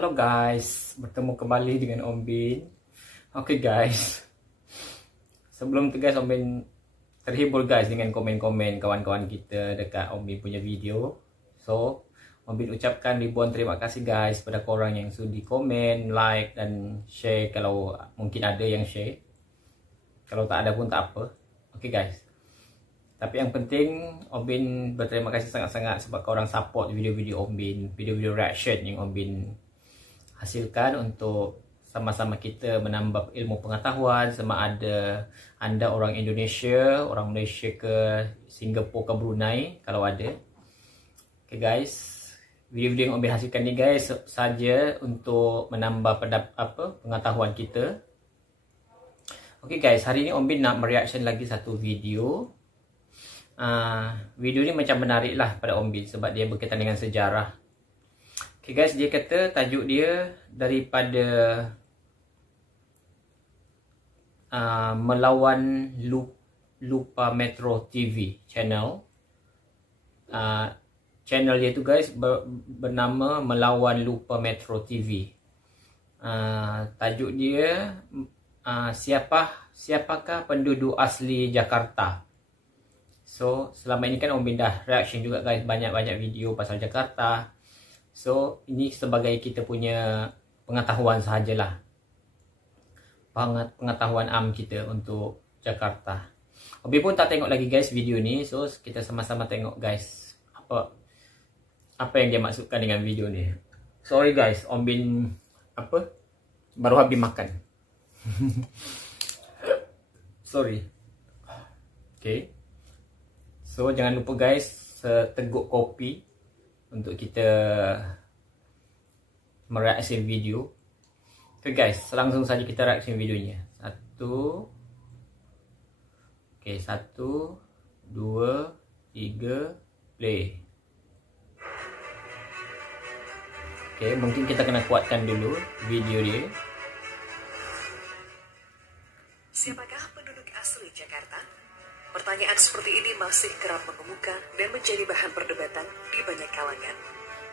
Halo guys, bertemu kembali dengan Om Bin. Oke guys, sebelum itu guys, Om Bin terhibur guys dengan komen-komen kawan-kawan kita dekat Om Bin punya video. So, Om Bin ucapkan ribuan terima kasih guys pada korang yang sudi komen, like dan share kalau mungkin ada yang share. Kalau tak ada pun tak apa. Oke guys. Tapi yang penting, Om Bin berterima kasih sangat-sangat sebab korang support video-video Om Bin, video-video reaction yang Om Bin hasilkan untuk sama-sama kita menambah ilmu pengetahuan, sama ada anda orang Indonesia, orang Malaysia ke Singapura ke Brunei kalau ada. Okay guys, video-video yang Om Bin hasilkan ni guys saja untuk menambah pengetahuan kita. Okay guys, hari ni Om Bin nak mereaction lagi satu video. Video ni macam menarik lah pada Om Bin sebab dia berkaitan dengan sejarah. Okay guys, dia kata tajuk dia daripada Melawan Lupa Metro TV channel. Channel dia tu guys bernama Melawan Lupa Metro TV. Tajuk dia siapakah penduduk asli Jakarta. So, selama ini kan Om Bin dah reaction juga guys, banyak-banyak video pasal Jakarta. So, ini sebagai kita punya pengetahuan sahajalah. Pengetahuan kita untuk Jakarta. Om Bin pun tak tengok lagi guys video ni. So, kita sama-sama tengok guys apa yang dia maksudkan dengan video ni. Sorry guys, Om Bin baru habis makan. Sorry. Okay. So, jangan lupa guys, seteguk kopi untuk kita mereaction video. Okay guys, langsung saja kita reaction videonya. 1, 2, 3, play. Okay, mungkin kita kena kuatkan dulu video dia. Siapakah penduduk asli Jakarta? Pertanyaan seperti ini masih kerap mengemuka dan menjadi bahan perdebatan di banyak kalangan.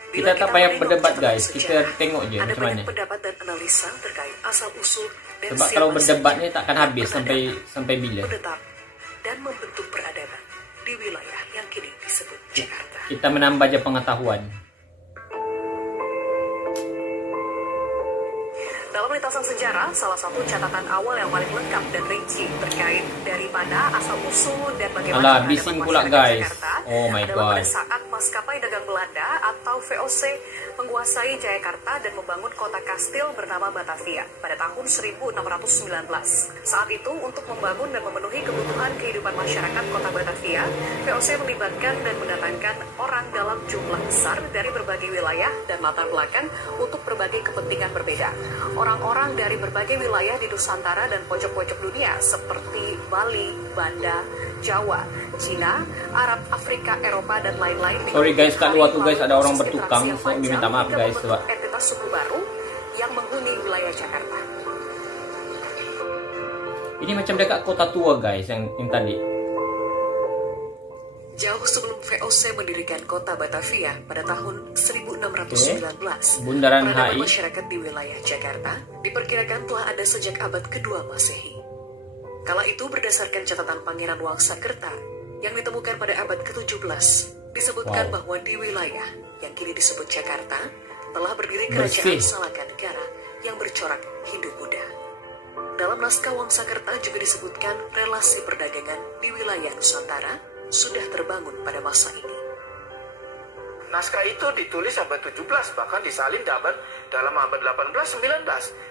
Kita tak payah berdebat guys, kita tengok je macam mana. Ada pendapat dan analisa terkait asal-usul dan sebab kalau berdebat ni takkan habis sampai bila. Menetap dan membentuk peradaban di wilayah yang kini disebut Jakarta. Kita menambah je pengetahuan. Dalam lintasan sejarah, salah satu catatan awal yang paling lengkap dan rinci terkait dari mana asal-usul dan bagaimana bising pula guys. Jakarta Oh my adalah god. pada saat maskapai dagang Belanda atau VOC menguasai Jayakarta dan membangun kota kastil bernama Batavia pada tahun 1619. Saat itu, untuk membangun dan memenuhi kebutuhan kehidupan masyarakat kota Batavia, VOC melibatkan dan mendatangkan orang dalam jumlah besar dari berbagai wilayah dan latar belakang untuk berbagai kepentingan berbeda. Orang-orang dari berbagai wilayah di Nusantara dan pojok-pojok dunia seperti Bali, Banda, Jawa, Cina, Arab, Afrika, Eropa, dan lain-lain. Sorry guys, kat luar tu guys ada orang bertukang. So, minta maaf guys sebab entitas suku baru yang menghuni wilayah Jakarta. ini macam dekat kota tua guys yang tadi. Jauh sebelum VOC mendirikan kota Batavia pada tahun 1619, Bundaran peradaban HI. masyarakat di wilayah Jakarta diperkirakan telah ada sejak abad kedua Masehi. Kala itu berdasarkan catatan Pangeran Wangsakerta yang ditemukan pada abad ke-17, disebutkan bahwa di wilayah yang kini disebut Jakarta telah berdiri kerajaan Salakanegara yang bercorak Hindu-Buddha. Dalam naskah Wangsakerta juga disebutkan relasi perdagangan di wilayah Nusantara sudah terbangun pada masa ini. Naskah itu ditulis abad 17, bahkan disalin dalam abad 18-19.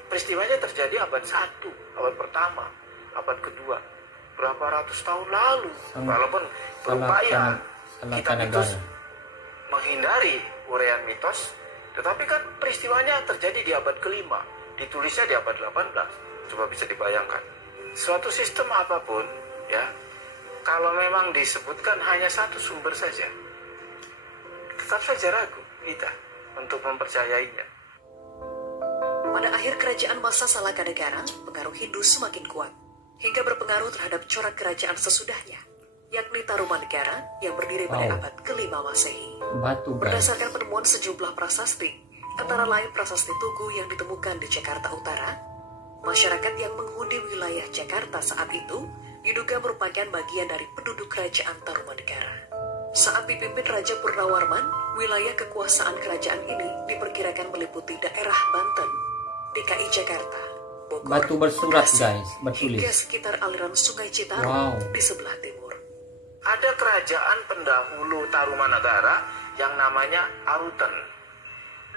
Peristiwanya terjadi abad 1, abad pertama, abad kedua, berapa ratus tahun lalu. Walaupun berupaya kitab itu menghindari uraian mitos, tetapi kan peristiwanya terjadi di abad kelima, ditulisnya di abad 18. Coba bisa dibayangkan. Suatu sistem apapun, ya, kalau memang disebutkan hanya satu sumber saja, tetap saja ragu kita untuk mempercayainya. Pada akhir kerajaan masa Salakanegara, pengaruh Hindu semakin kuat, hingga berpengaruh terhadap corak kerajaan sesudahnya, yakni Tarumanegara yang berdiri pada abad ke-5 Masehi. Batu guys. Berdasarkan penemuan sejumlah prasasti, Antara lain prasasti Tugu yang ditemukan di Jakarta Utara. Masyarakat yang menghuni wilayah Jakarta saat itu diduga merupakan bagian dari penduduk Kerajaan Tarumanegara. Saat dipimpin Raja Purnawarman, wilayah kekuasaan kerajaan ini diperkirakan meliputi daerah Banten, DKI Jakarta, Bogor, Batu bersurat Bekasi, guys, bertulis. hingga sekitar aliran Sungai Citarum Wow. di sebelah timur. Ada kerajaan pendahulu Tarumanegara yang namanya Aruten.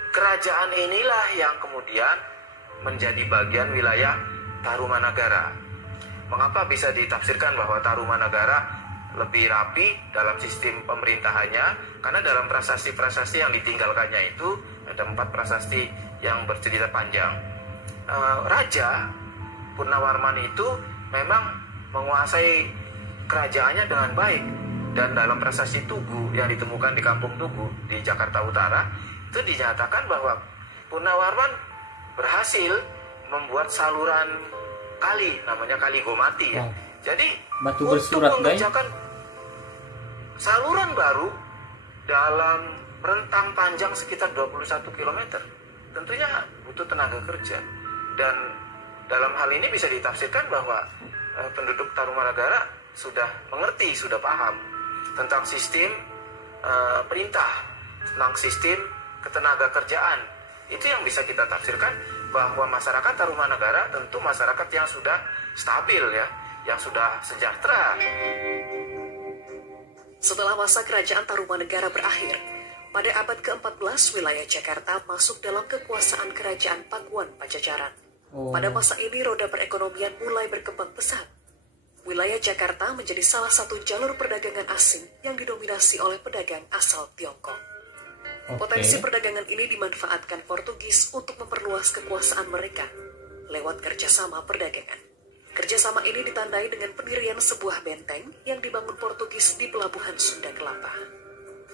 Kerajaan inilah yang kemudian menjadi bagian wilayah Tarumanegara. Mengapa bisa ditafsirkan bahwa Tarumanegara lebih rapi dalam sistem pemerintahannya? Karena dalam prasasti-prasasti yang ditinggalkannya itu ada 4 prasasti yang bercerita panjang. Raja Purnawarman itu memang menguasai kerajaannya dengan baik, dan dalam prasasti Tugu yang ditemukan di Kampung Tugu di Jakarta Utara itu dinyatakan bahwa Purnawarman berhasil membuat saluran kali, namanya Kali Gomati ya. Wow. Jadi Batu untuk bersurat, guys. mengerjakan saluran baru dalam rentang panjang sekitar 21 km tentunya butuh tenaga kerja, dan dalam hal ini bisa ditafsirkan bahwa penduduk Tarumanegara sudah mengerti, sudah paham tentang sistem perintah, tentang sistem ketenaga kerjaan. Itu yang bisa kita tafsirkan bahwa masyarakat Tarumanegara tentu masyarakat yang sudah stabil ya, yang sudah sejahtera. Setelah masa kerajaan Tarumanegara berakhir, pada abad ke-14 wilayah Jakarta masuk dalam kekuasaan kerajaan Pakuan Pajajaran. Pada masa ini roda perekonomian mulai berkembang pesat. Wilayah Jakarta menjadi salah satu jalur perdagangan asing yang didominasi oleh pedagang asal Tiongkok. Potensi perdagangan ini dimanfaatkan Portugis untuk memperluas kekuasaan mereka lewat kerjasama perdagangan. Kerjasama ini ditandai dengan pendirian sebuah benteng yang dibangun Portugis di pelabuhan Sunda Kelapa.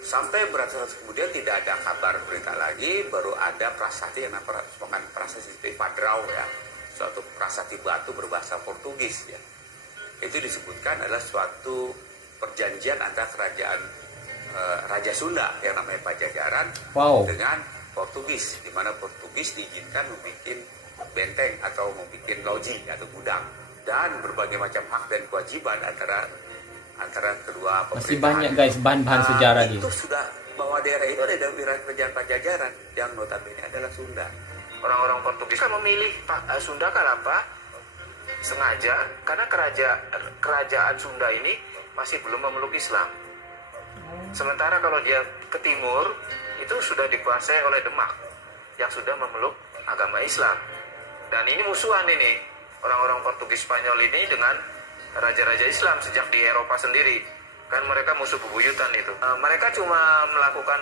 Sampai berapa kemudian tidak ada kabar berita lagi, baru ada prasasti yang namanya prasasti Padrau ya, suatu prasasti batu berbahasa Portugis ya. Itu disebutkan adalah suatu perjanjian antara kerajaan Raja Sunda yang namanya Pajajaran dengan Portugis, di mana Portugis diizinkan membuat benteng atau membuat loji atau gudang, dan berbagai macam hak dan kewajiban antara kedua pemerintahan. Masih banyak guys bahan-bahan sejarah di. Itu sudah bahwa daerah itu ada dalam wilayah kerajaan Pajajaran yang notabene adalah Sunda. Orang-orang Portugis kan memilih Sunda Kelapa sengaja karena kerajaan Sunda ini masih belum memeluk Islam. Sementara kalau dia ke timur itu sudah dikuasai oleh Demak yang sudah memeluk agama Islam. Dan ini musuhan ini orang-orang Portugis Spanyol ini dengan raja-raja Islam sejak di Eropa sendiri. Kan mereka musuh bebuyutan itu. Mereka cuma melakukan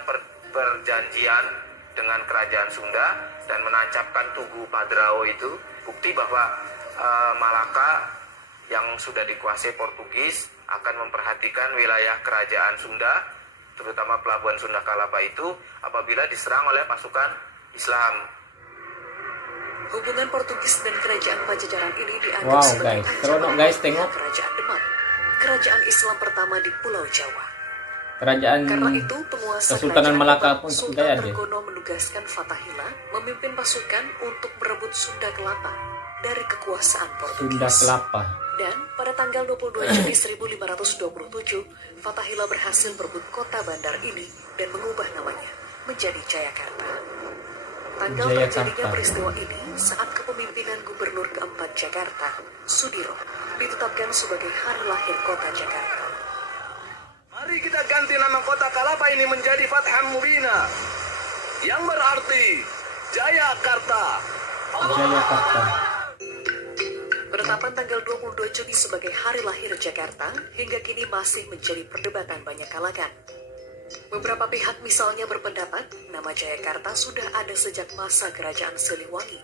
perjanjian dengan kerajaan Sunda dan menancapkan Tugu Padrao itu, bukti bahwa Malaka yang sudah dikuasai Portugis akan memperhatikan wilayah kerajaan Sunda, terutama pelabuhan Sunda Kelapa itu apabila diserang oleh pasukan Islam. Hubungan Portugis dan kerajaan Pajajaran ini dianggap sebagai tengok. kerajaan Demak, kerajaan Islam pertama di Pulau Jawa. Kerajaan Karena itu penguasa Kesultanan Malaka pun Sultan ada. Trenggono menugaskan Fathahillah memimpin pasukan untuk merebut Sunda Kelapa dari kekuasaan Portugis. Sunda Kelapa. Dan pada tanggal 22 Juni 1527, Fathahillah berhasil merebut kota bandar ini dan mengubah namanya menjadi Jayakarta. Tanggal terjadinya peristiwa ini saat kepemimpinan Gubernur keempat Jakarta, Sudiro, ditetapkan sebagai hari lahir kota Jakarta. Mari kita ganti nama kota Kalapa ini menjadi Fatham Mubina, yang berarti Jayakarta. Jayakarta. Penetapan tanggal 22 Juni sebagai hari lahir Jakarta hingga kini masih menjadi perdebatan banyak kalangan. Beberapa pihak misalnya berpendapat nama Jayakarta sudah ada sejak masa kerajaan Siliwangi.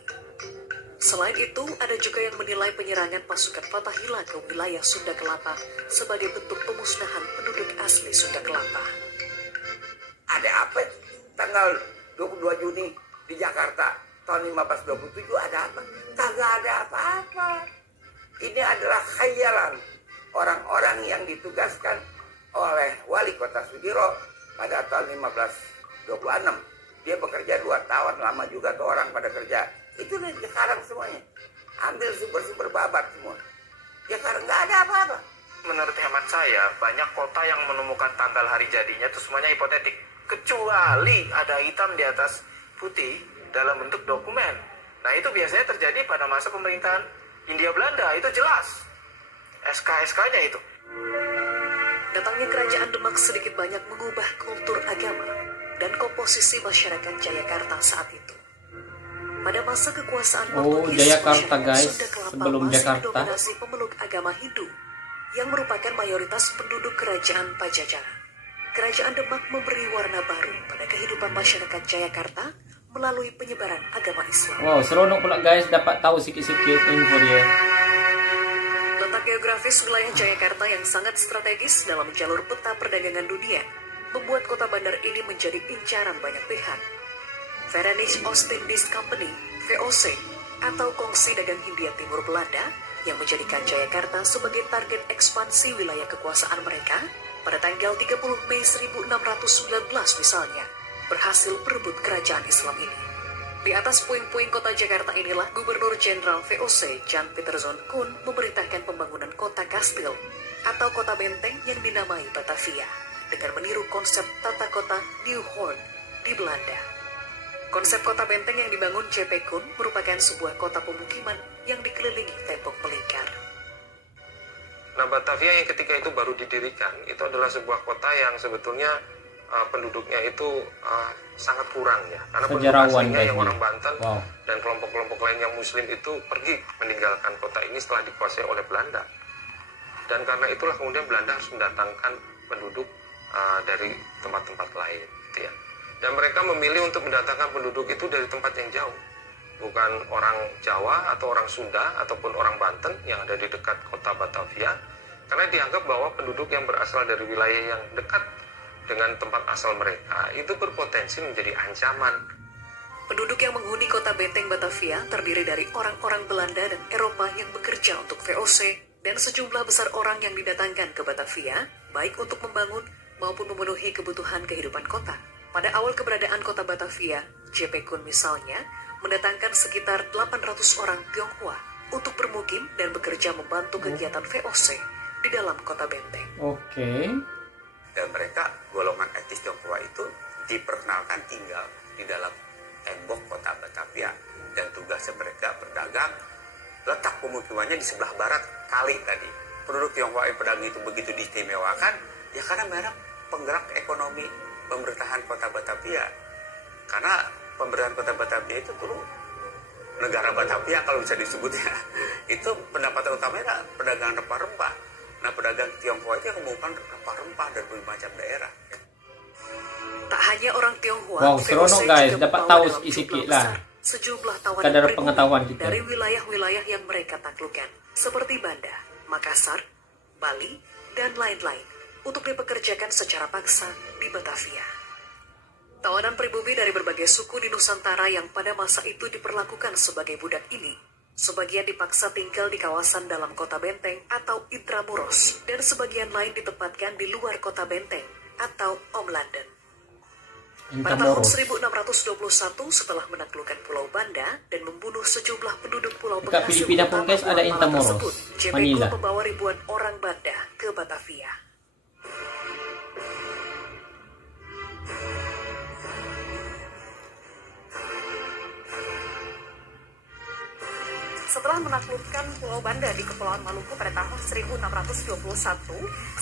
Selain itu, ada juga yang menilai penyerangan pasukan Fathahillah ke wilayah Sunda Kelapa sebagai bentuk pemusnahan penduduk asli Sunda Kelapa. Ada apa tanggal 22 Juni di Jakarta tahun 1527 ada apa? Kagak ada apa-apa. Ini adalah khayalan orang-orang yang ditugaskan oleh Wali Kota Sudiro pada tahun 1526. Dia bekerja 2 tahun, lama juga tuh orang pada kerja. Itu nih sekarang semuanya. Ambil sumber-sumber babat semua. Ya karena nggak ada apa-apa. Menurut hemat saya, banyak kota yang menemukan tanggal hari jadinya itu semuanya hipotetik. Kecuali ada hitam di atas putih dalam bentuk dokumen. Nah itu biasanya terjadi pada masa pemerintahan Hindia Belanda, itu jelas. SK-SK-nya itu. Datangnya kerajaan Demak sedikit banyak mengubah kultur agama dan komposisi masyarakat Jayakarta saat itu. Pada masa kekuasaan Portugis, Jayakarta masyarakat guys, Sunda Kelapa sebelum masih Jakarta. didominasi pemeluk agama Hindu yang merupakan mayoritas penduduk kerajaan Pajajaran. Kerajaan Demak memberi warna baru pada kehidupan masyarakat Jayakarta melalui penyebaran agama Islam. Wow, seronok pula guys dapat tahu sikit-sikit info dia. Letak geografis wilayah Jayakarta yang sangat strategis dalam jalur peta perdagangan dunia membuat kota bandar ini menjadi incaran banyak pihak. Verenigd Oostindische Company, VOC, atau Kongsi Dagang Hindia Timur Belanda yang menjadikan Jayakarta sebagai target ekspansi wilayah kekuasaan mereka pada tanggal 30 Mei 1619 misalnya, berhasil berebut kerajaan Islam ini. Di atas puing-puing kota Jakarta inilah Gubernur Jenderal VOC Jan Pieterszoon Koen memerintahkan pembangunan kota kastil atau kota benteng yang dinamai Batavia dengan meniru konsep tata kota New Hoorn di Belanda. Konsep kota benteng yang dibangun J.P. Koen merupakan sebuah kota pemukiman yang dikelilingi tembok melingkar. Nah, Batavia yang ketika itu baru didirikan, itu adalah sebuah kota yang sebetulnya penduduknya itu sangat kurang ya. Karena penduduk aslinya yang orang Banten dan kelompok-kelompok lain yang Muslim itu pergi meninggalkan kota ini setelah dikuasai oleh Belanda. Dan karena itulah kemudian Belanda harus mendatangkan penduduk dari tempat-tempat lain, gitu ya. Dan mereka memilih untuk mendatangkan penduduk itu dari tempat yang jauh. Bukan orang Jawa atau orang Sunda ataupun orang Banten yang ada di dekat kota Batavia. Karena dianggap bahwa penduduk yang berasal dari wilayah yang dekat dengan tempat asal mereka itu berpotensi menjadi ancaman. Penduduk yang menghuni kota benteng Batavia terdiri dari orang-orang Belanda dan Eropa yang bekerja untuk VOC dan sejumlah besar orang yang didatangkan ke Batavia, baik untuk membangun maupun memenuhi kebutuhan kehidupan kota. Pada awal keberadaan kota Batavia, J.P. Koen misalnya mendatangkan sekitar 800 orang Tionghoa untuk bermukim dan bekerja membantu kegiatan VOC di dalam kota benteng. Oke. Dan mereka, golongan etnis Tionghoa itu diperkenalkan tinggal di dalam tembok kota Batavia. Dan tugasnya mereka berdagang. Letak pemukimannya di sebelah barat kali tadi. Penduduk Tionghoa yang pedagang itu begitu diistimewakan, ya karena mereka penggerak ekonomi pemerintahan kota Batavia. Karena pemerintahan kota Batavia itu dulu negara Batavia kalau bisa disebutnya. Itu pendapatan utamanya perdagangan rempah-rempah. Nah, pedagang Tionghoa itu yang mengumpulkan rempah-rempah dari berbagai macam daerah. Tak hanya orang Tionghoa, wow, seronok guys, dapat tahu sedikit lah sejumlah tawanan kadar pengetahuan kita dari wilayah-wilayah yang mereka taklukkan, seperti Banda, Makassar, Bali, dan lain-lain, untuk dipekerjakan secara paksa di Batavia. Tawanan pribumi dari berbagai suku di Nusantara yang pada masa itu diperlakukan sebagai budak ini, sebagian dipaksa tinggal di kawasan dalam kota benteng atau Intramuros, dan sebagian lain ditempatkan di luar kota benteng atau Omlanden. Pada tahun 1621 setelah menaklukkan Pulau Banda dan membunuh sejumlah penduduk pulau dekat penghasil Filipina pun guys ada Intramuros, J.P. Manila. Koen membawa ribuan orang Banda ke Batavia. Setelah menaklukkan Pulau Banda di Kepulauan Maluku pada tahun 1621,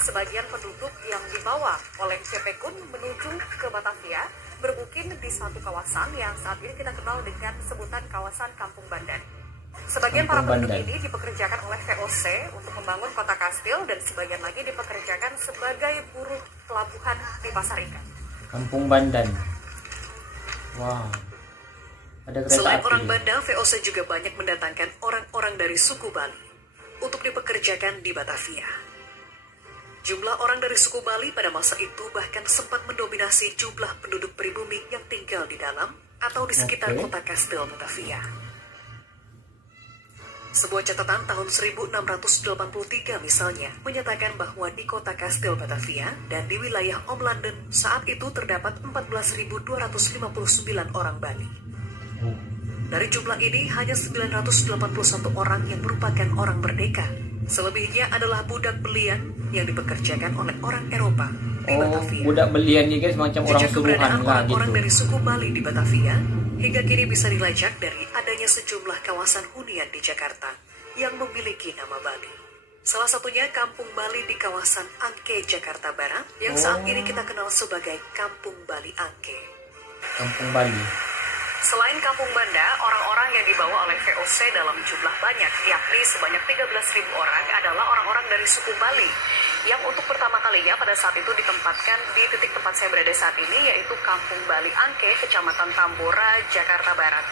sebagian penduduk yang dibawa oleh J.P. Koen menuju ke Batavia bermukim di suatu kawasan yang saat ini kita kenal dengan sebutan kawasan Kampung Bandan. Sebagian para penduduk ini dipekerjakan oleh VOC untuk membangun kota kastil dan sebagian lagi dipekerjakan sebagai buruh pelabuhan di pasar ikan. Kampung Bandan. Wow. Selain orang Banda, VOC juga banyak mendatangkan orang-orang dari suku Bali untuk dipekerjakan di Batavia. Jumlah orang dari suku Bali pada masa itu bahkan sempat mendominasi jumlah penduduk pribumi yang tinggal di dalam atau di sekitar kota kastil Batavia. Sebuah catatan tahun 1683 misalnya menyatakan bahwa di kota Kastil Batavia dan di wilayah Om Landen saat itu terdapat 14.259 orang Bali. Dari jumlah ini hanya 981 orang yang merupakan orang merdeka. Selebihnya adalah budak belian yang dipekerjakan oleh orang Eropa di Batavia. Budak belian ini guys, macam orang suruhan lah gitu. Orang dari suku Bali di Batavia hingga kini bisa dilacak dari adanya sejumlah kawasan hunian di Jakarta yang memiliki nama Bali. Salah satunya Kampung Bali di kawasan Angke, Jakarta Barat, yang saat ini kita kenal sebagai Kampung Bali Angke. Kampung Bali. Selain Kampung Banda, orang-orang yang dibawa oleh VOC dalam jumlah banyak, yakni sebanyak 13.000 orang, adalah orang-orang dari suku Bali, yang untuk pertama kalinya pada saat itu ditempatkan di titik tempat saya berada saat ini, yaitu Kampung Bali Angke, Kecamatan Tambora, Jakarta Barat.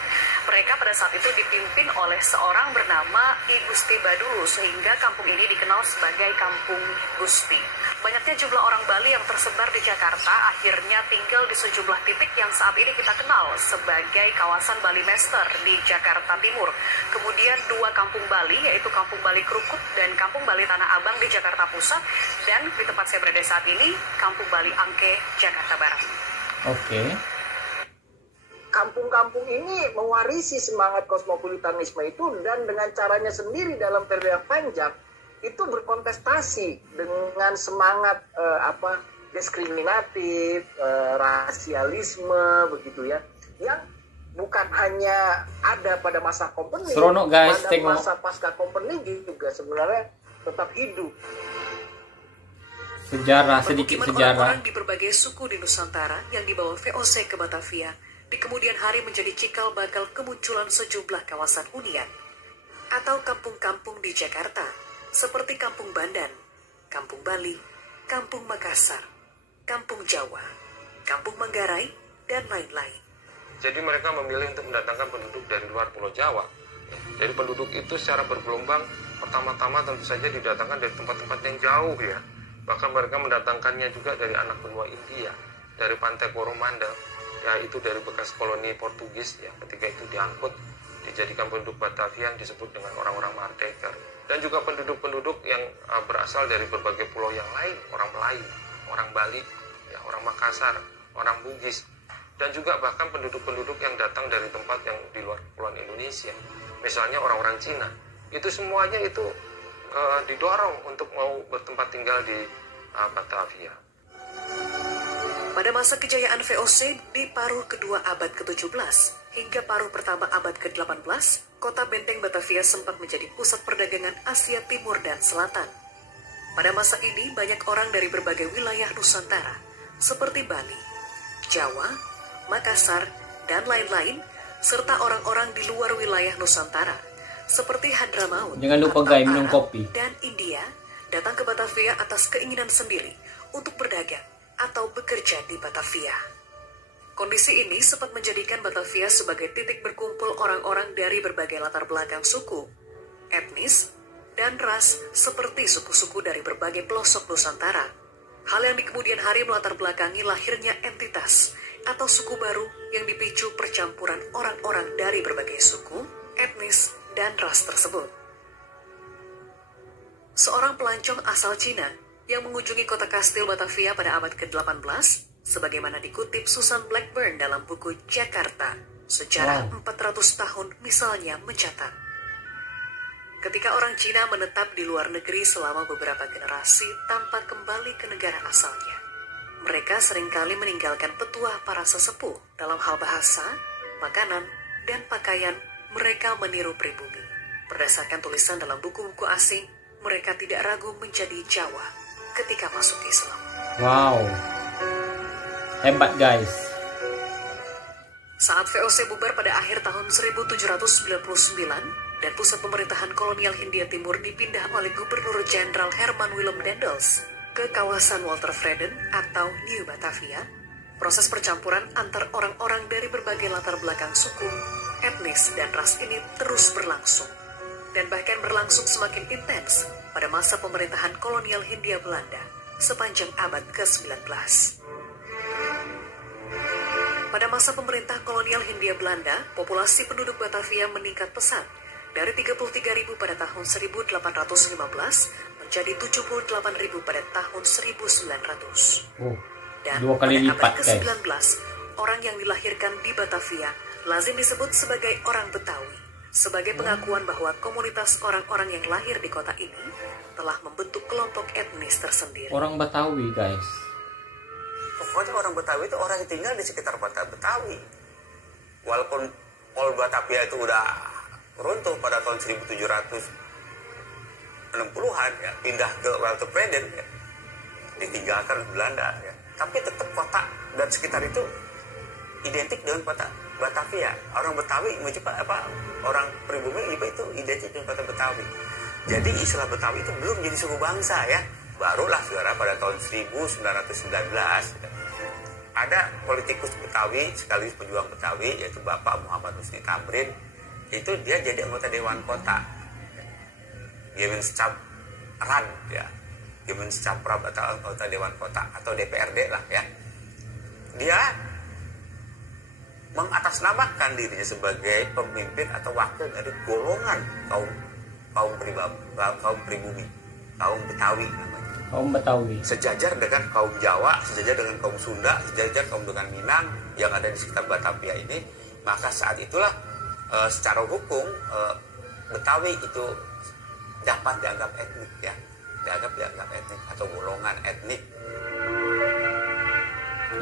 Mereka pada saat itu dipimpin oleh seorang bernama I Gusti Badulu, sehingga kampung ini dikenal sebagai Kampung Gusti. Banyaknya jumlah orang Bali yang tersebar di Jakarta akhirnya tinggal di sejumlah titik yang saat ini kita kenal sebagai kawasan Bali Master di Jakarta Timur. Kemudian 2 kampung Bali, yaitu Kampung Bali Krukut dan Kampung Bali Tanah Abang di Jakarta Pusat, dan di tempat saya berada saat ini, Kampung Bali Angke, Jakarta Barat. Oke. Kampung-kampung ini mewarisi semangat kosmopolitanisme itu, dan dengan caranya sendiri dalam periode yang panjang itu berkontestasi dengan semangat diskriminatif, rasialisme begitu ya, yang bukan hanya ada pada masa kompeni, seronok guys, pada masa pasca kompeni juga sebenarnya tetap hidup. Sejarah, sedikit sejarah. Orang di berbagai suku di Nusantara yang dibawa VOC ke Batavia di kemudian hari menjadi cikal bakal kemunculan sejumlah kawasan hunian atau kampung-kampung di Jakarta, seperti Kampung Bandan, Kampung Bali, Kampung Makassar, Kampung Jawa, Kampung Manggarai, dan lain-lain. Jadi mereka memilih untuk mendatangkan penduduk dari luar Pulau Jawa. Jadi penduduk itu secara bergelombang pertama-tama tentu saja didatangkan dari tempat-tempat yang jauh ya. Bahkan mereka mendatangkannya juga dari anak benua India, dari pantai Coromandel, ya itu dari bekas koloni Portugis ya. Ketika itu diangkut, dijadikan penduduk Batavia yang disebut dengan orang-orang Mardika. Dan juga penduduk-penduduk yang berasal dari berbagai pulau yang lain, orang Melayu, orang Bali, ya, orang Makassar, orang Bugis, dan juga bahkan penduduk-penduduk yang datang dari tempat yang di luar kepulauan Indonesia, misalnya orang-orang Cina. Itu semuanya itu didorong untuk mau bertempat tinggal di Batavia. Pada masa kejayaan VOC di paruh kedua abad ke-17 hingga paruh pertama abad ke-18, kota benteng Batavia sempat menjadi pusat perdagangan Asia Timur dan Selatan. Pada masa ini banyak orang dari berbagai wilayah Nusantara seperti Bali, Jawa, Makassar, dan lain-lain, serta orang-orang di luar wilayah Nusantara seperti Hadramaut, jangan lupa guys minum kopi, dan India datang ke Batavia atas keinginan sendiri untuk berdagang atau bekerja di Batavia. Kondisi ini sempat menjadikan Batavia sebagai titik berkumpul orang-orang dari berbagai latar belakang suku, etnis, dan ras seperti suku-suku dari berbagai pelosok Nusantara. Hal yang di kemudian hari melatar belakangi lahirnya entitas atau suku baru yang dipicu percampuran orang-orang dari berbagai suku, etnis, dan ras tersebut. Seorang pelancong asal Cina yang mengunjungi kota Kastil Batavia pada abad ke-18, sebagaimana dikutip Susan Blackburn dalam buku Jakarta, Sejarah 400 Tahun misalnya mencatat. Ketika orang Cina menetap di luar negeri selama beberapa generasi tanpa kembali ke negara asalnya, mereka seringkali meninggalkan petuah para sesepuh dalam hal bahasa, makanan, dan pakaian. Mereka meniru pribumi. Berdasarkan tulisan dalam buku-buku asing, mereka tidak ragu menjadi Jawa ketika masuk Islam. Wow, hebat guys. Saat VOC bubar pada akhir tahun 1799 dan pusat pemerintahan kolonial Hindia Timur dipindah oleh Gubernur Jenderal Herman Willem Daendels ke kawasan Walter Freden atau New Batavia, proses percampuran antar orang-orang dari berbagai latar belakang suku, etnis, dan ras ini terus berlangsung, dan bahkan berlangsung semakin intens pada masa pemerintahan kolonial Hindia Belanda sepanjang abad ke-19. Pada masa pemerintah kolonial Hindia Belanda, populasi penduduk Batavia meningkat pesat dari 33.000 pada tahun 1815 menjadi 78.000 pada tahun 1900. Dan dua kali lipat, pada abad ke-19, orang yang dilahirkan di Batavia lazim disebut sebagai orang Betawi, sebagai pengakuan bahwa komunitas orang-orang yang lahir di kota ini telah membentuk kelompok etnis tersendiri. Orang Betawi, guys. Pokoknya orang Betawi itu orang yang tinggal di sekitar kota Betawi. Walaupun Pol Batavia itu udah runtuh pada tahun 1760-an ya, pindah ke Weltevreden ya, ditinggalkan Belanda ya. Tapi tetap kota dan sekitar itu identik dengan kota Batavia. Orang Betawi orang pribumi itu identik dengan kota Betawi. Jadi istilah Betawi itu belum jadi suku bangsa ya. Barulah saudara pada tahun 1919 ya, ada politikus Betawi sekaligus pejuang Betawi yaitu Bapak Muhammad Husni Tamrin. Itu dia jadi anggota Dewan Kota. Gemeenschappsraad ya. Gemeenschappsraad atau anggota Dewan Kota atau DPRD lah ya. Dia mengatasnamakan dirinya sebagai pemimpin atau wakil dari golongan kaum pribumi, kaum Betawi namanya. Kaum Betawi. Sejajar dengan kaum Jawa, sejajar dengan kaum Sunda, sejajar kaum dengan Minang yang ada di sekitar Batavia ini. Maka saat itulah secara hukum Betawi itu dapat dianggap etnik ya, dianggap etnik atau golongan etnik.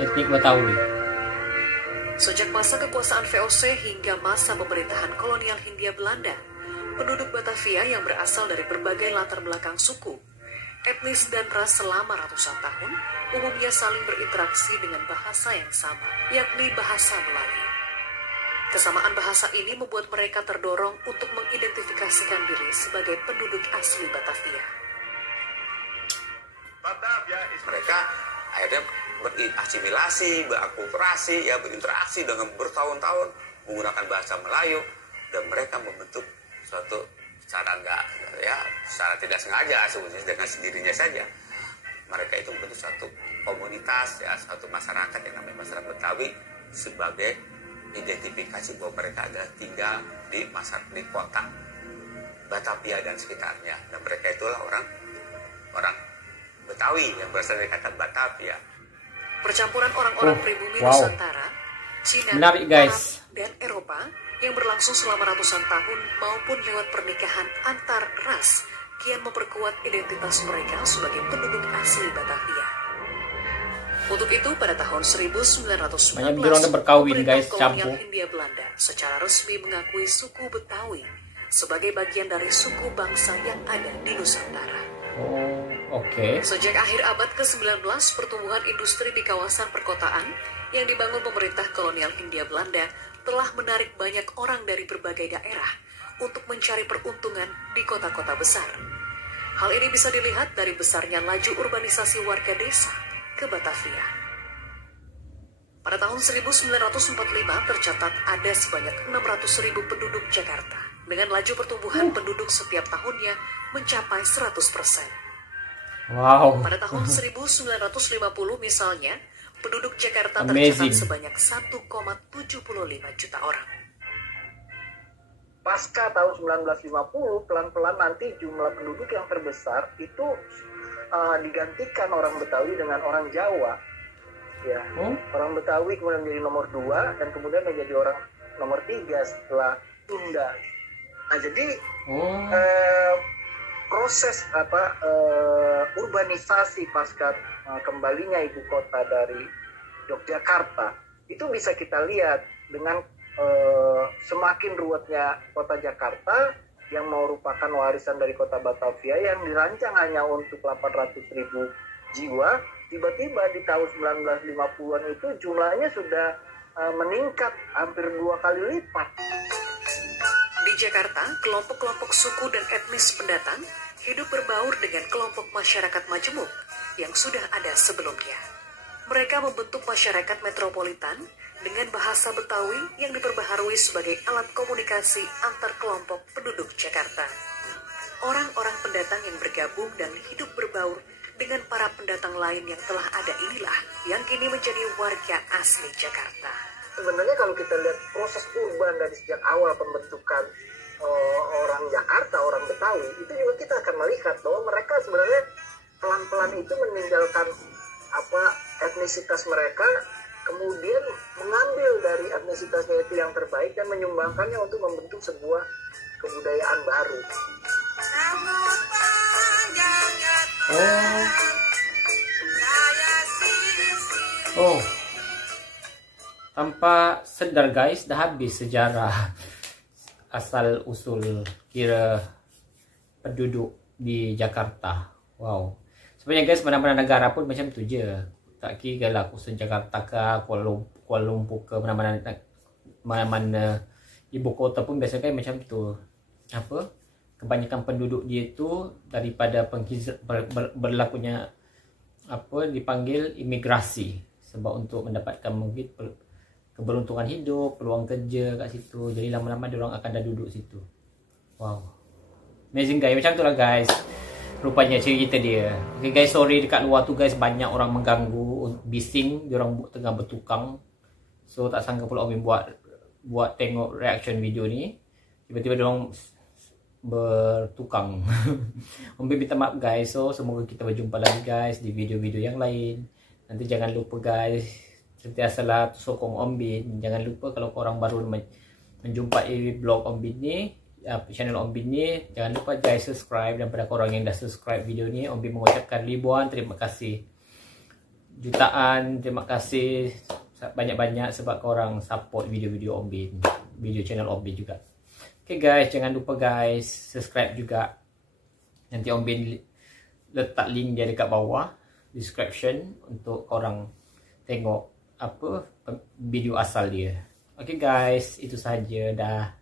Etnik Betawi. Sejak masa kekuasaan VOC hingga masa pemerintahan kolonial Hindia Belanda, penduduk Batavia yang berasal dari berbagai latar belakang suku, etnis dan ras selama ratusan tahun umumnya saling berinteraksi dengan bahasa yang sama, yakni bahasa Melayu. Kesamaan bahasa ini membuat mereka terdorong untuk mengidentifikasikan diri sebagai penduduk asli Batavia. Mereka akhirnya berasimilasi, berakulturasi, ya berinteraksi dengan bertahun-tahun menggunakan bahasa Melayu, dan mereka membentuk suatu secara tidak sengaja sebetulnya dengan sendirinya saja. Mereka itu membentuk suatu komunitas ya, suatu masyarakat yang namanya masyarakat Betawi sebagai identifikasi bahwa mereka adalah tinggal di kota Batavia dan sekitarnya, dan mereka itulah orang Betawi yang berasal dari kata Batavia. Percampuran orang-orang pribumi Nusantara, Cina, menarik, guys, Arab, dan Eropa yang berlangsung selama ratusan tahun maupun lewat pernikahan antar ras kian memperkuat identitas mereka sebagai penduduk asli Batavia. Untuk itu, pada tahun 1919, guys, kolonial Hindia Belanda secara resmi mengakui suku Betawi sebagai bagian dari suku bangsa yang ada di Nusantara. Sejak akhir abad ke-19, pertumbuhan industri di kawasan perkotaan yang dibangun pemerintah kolonial Hindia Belanda telah menarik banyak orang dari berbagai daerah untuk mencari peruntungan di kota-kota besar. Hal ini bisa dilihat dari besarnya laju urbanisasi warga desa ke Batavia. Pada tahun 1945 tercatat ada sebanyak 600.000 penduduk Jakarta dengan laju pertumbuhan penduduk setiap tahunnya mencapai 100%. Pada tahun 1950 misalnya, penduduk Jakarta tercatat sebanyak 1,75 juta orang. Pasca tahun 1950, pelan-pelan nanti jumlah penduduk yang terbesar itu digantikan orang Betawi dengan orang Jawa. Ya, orang Betawi kemudian menjadi nomor 2 dan kemudian menjadi orang nomor 3 setelah Sunda. Nah, jadi proses urbanisasi pasca kembalinya ibu kota dari Yogyakarta itu bisa kita lihat dengan semakin ruwetnya kota Jakarta yang merupakan warisan dari kota Batavia yang dirancang hanya untuk 800.000 jiwa, tiba-tiba di tahun 1950-an itu jumlahnya sudah meningkat hampir 2 kali lipat. Di Jakarta, kelompok-kelompok suku dan etnis pendatang hidup berbaur dengan kelompok masyarakat majemuk yang sudah ada sebelumnya. Mereka membentuk masyarakat metropolitan dengan bahasa Betawi yang diperbaharui sebagai alat komunikasi antar kelompok penduduk Jakarta. Orang-orang pendatang yang bergabung dan hidup berbaur dengan para pendatang lain yang telah ada inilah yang kini menjadi warga asli Jakarta. Sebenarnya kalau kita lihat proses urban dari sejak awal pembentukan orang Jakarta, orang Betawi, itu juga kita akan melihat bahwa mereka sebenarnya pelan-pelan itu meninggalkan etnisitas mereka, kemudian mengambil dari etnisitasnya itu yang terbaik dan menyumbangkannya untuk membentuk sebuah kebudayaan baru. Oh, tanpa sadar guys, dah habis sejarah asal usul kira penduduk di Jakarta. Wow. Sebenarnya guys, mana-mana negara pun macam tu je. Tak kira lah khusus Jakarta ke Kuala Lumpur ke mana-mana ibu kota pun biasanya kan macam tu. Kebanyakan penduduk dia tu daripada berlakunya dipanggil imigrasi, sebab untuk mendapatkan mungkin keberuntungan hidup, peluang kerja kat situ. Jadi lama-lama diorang akan dah duduk situ. Wow. Amazing guys, macam tu lah guys rupanya cerita dia. Okay guys, sorry dekat luar tu guys banyak orang mengganggu, bising, diorang tengah bertukang. So tak sangka pula Omin buat tengok reaction video ni, tiba-tiba diorang bertukang. Omin minta maaf guys. So semoga kita berjumpa lagi guys di video-video yang lain. Nanti jangan lupa guys, sentiasalah sokong Omin. Jangan lupa kalau korang baru menjumpai blog Omin ni, channel Omin ni, jangan lupa guys subscribe. Dan pada korang yang dah subscribe video ni, Omin mengucapkan ribuan terima kasih, jutaan terima kasih banyak-banyak sebab korang support video-video Omin, video channel Omin juga. Okay guys, jangan lupa guys subscribe juga. Nanti Omin letak link dia dekat bawah description untuk korang tengok video asal dia. Okay guys, itu sahaja dah.